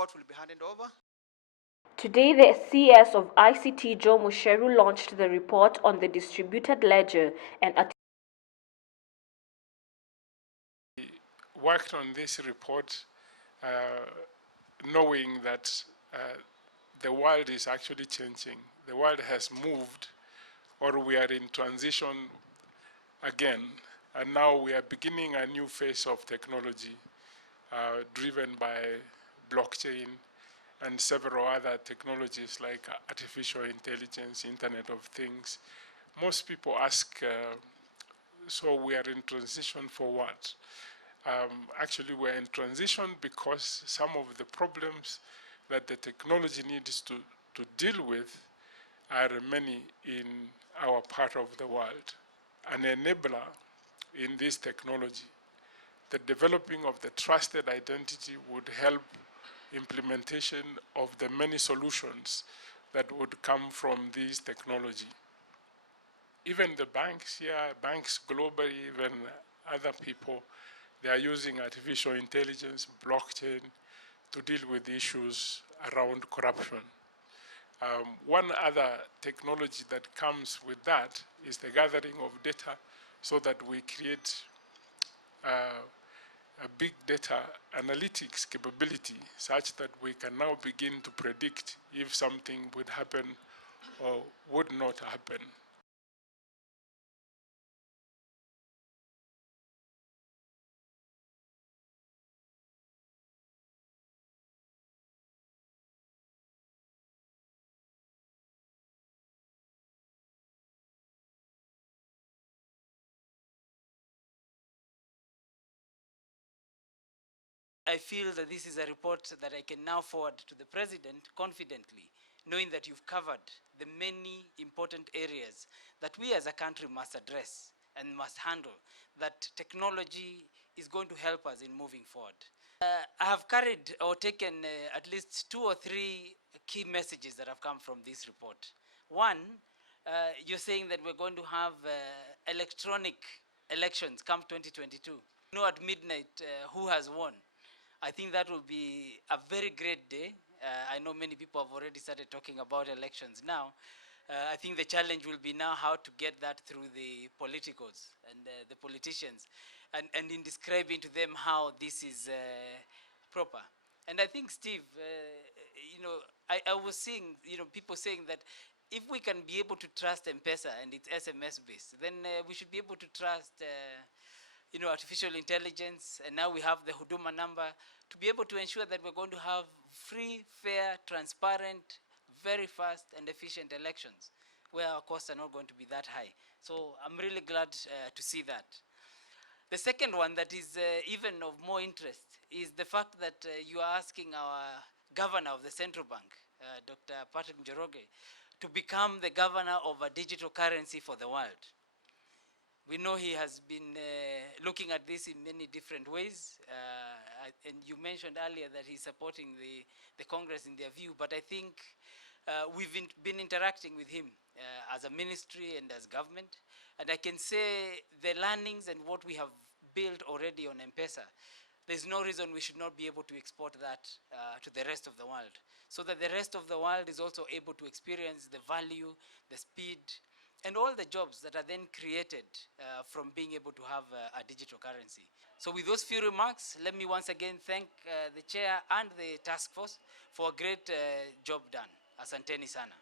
report will be handed over. Today, the CS of ICT, Joe Musheru, launched the report on the distributed ledger and worked on this report knowing that the world is actually changing. The world has moved, or we are in transition again, and now we are beginning a new phase of technology driven by blockchain and several other technologies like artificial intelligence, Internet of Things. Most people ask, so we are in transition for what? Actually, we're in transition because some of the problems that the technology needs to deal with are many in our part of the world. An enabler in this technology, the developing of the trusted identity would help implementation of the many solutions that would come from this technology. Even the banks here, banks globally, even other people, they are using artificial intelligence, blockchain, to deal with issues around corruption. One other technology that comes with that is the gathering of data so that we create a big data analytics capability such that we can now begin to predict if something would happen or would not happen. I feel that this is a report that I can now forward to the President confidently, knowing that you've covered the many important areas that we as a country must address and must handle, that technology is going to help us in moving forward. I have carried or taken at least 2 or 3 key messages that have come from this report. One, you're saying that we're going to have electronic elections come 2022. Know at midnight who has won. I think that will be a very great day. I know many people have already started talking about elections now. I think the challenge will be now how to get that through the politicals and the politicians, and in describing to them how this is proper. And I think, Steve, I was seeing, people saying that if we can be able to trust M-Pesa and it's SMS based, then we should be able to trust artificial intelligence, and now we have the Huduma number to be able to ensure that we're going to have free, fair, transparent, very fast and efficient elections where our costs are not going to be that high. So I'm really glad to see that. The second one that is even of more interest is the fact that you are asking our governor of the central bank, Dr. Patrick Njoroge, to become the governor of a digital currency for the world. We know he has been looking at this in many different ways, and you mentioned earlier that he's supporting the Congress in their view, but I think we've been interacting with him as a ministry and as government, and I can say the learnings and what we have built already on M-Pesa, there's no reason we should not be able to export that to the rest of the world, so that the rest of the world is also able to experience the value, the speed, and all the jobs that are then created from being able to have a digital currency. So with those few remarks, let me once again thank the chair and the task force for a great job done. Asanteni sana.